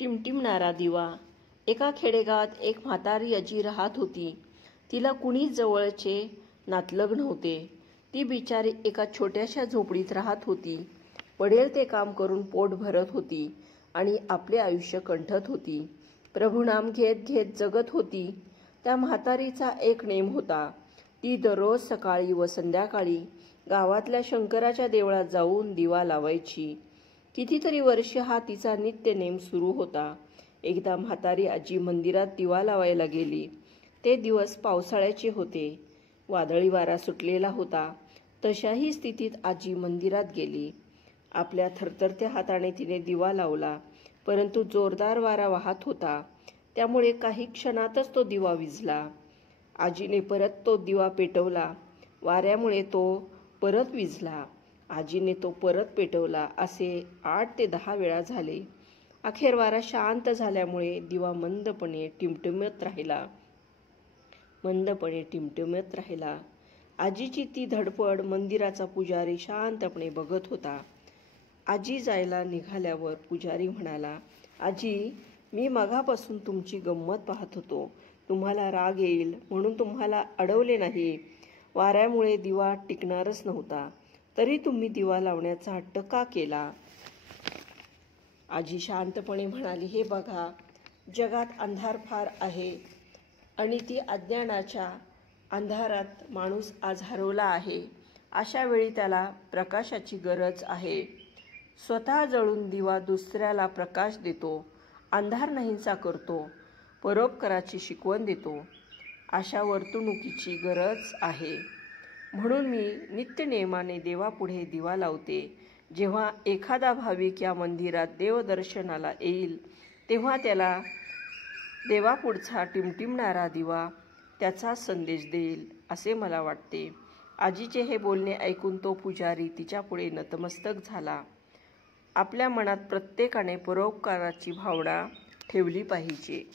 टिमटिमणारा दिवा. एका खेडेगावात एक म्हातारी आजी राहत होती. तिला कुणीच जवळचे नातलग नव्हते. ती बिचारी एका छोट्याशा झोपडीत राहत होती. पडेल ते काम करून पोट भरत होती आणि आपले आयुष्य कंठत होती. प्रभुनाम घेत घेत जगत होती. त्या म्हातारीचा एक नेम होता. ती दररोज सकाळी व संध्याकाळी गावातल्या शंकराच्या देवळात जाऊन दिवा लावायची. कितीतरी वर्ष हा तिचा नित्य नेम सुरू होता. एकदा म्हातारी आजी मंदिरात दिवा लावायला गेली. ते दिवस पावसाळ्याचे होते. वादळी वारा सुटलेला होता. तशाही स्थितीत आजी मंदिरात गेली. आपल्या थरथरत्या हाताने तिने दिवा लावला, परंतु जोरदार वारा वाहत होता. त्यामुळे काही क्षणातच तो दिवा विझला. आजीने परत तो दिवा पेटवला. वाऱ्यामुळे तो परत विझला. आजीने तो परत पेटवला. असे 8 ते 10 वेळा झाले. अखेर वारा शांत झाल्यामुळे दिवा मंदपणे टिमटिमत राहिला. आजीची ती धडपड मंदिराचा पुजारी शांतपणे बघत होता. आजी जायला निघाल्यावर पुजारी म्हणाला, "आजी, मी मगापासून तुमची गंमत पाहत होतो. तुम्हाला राग येईल म्हणून तुम्हाला अडवले नाही. वाऱ्यामुळे दिवा टिकणारच नव्हता, तरी तुम्ही दिवा लावण्याचा हट्ट का केला?" आजी शांतपणे म्हणाली, "हे बघा, जगात अंधार फार आहे आणि ती अज्ञानाच्या अंधारात माणूस आज हरवला आहे. अशा वेळी त्याला प्रकाशाची गरज आहे. स्वतः जळून दिवा दुसऱ्याला प्रकाश देतो, अंधार नाहीसा करतो, परोपकाराची शिकवण देतो. अशा वर्तणुकीची गरज आहे. म्हणून मी नित्यनेमाने देवापुढे दिवा लावते. जेव्हा एखादा भाविक या मंदिरात देवदर्शनाला येईल, तेव्हा त्याला देवापुढचा टिमटिमणारा दिवा त्याचा संदेश देईल, असे मला वाटते." आजीचे हे बोलणे ऐकून तो पुजारी तिच्यापुढे नतमस्तक झाला. आपल्या मनात प्रत्येकाने परोपकाराची भावना ठेवली पाहिजे.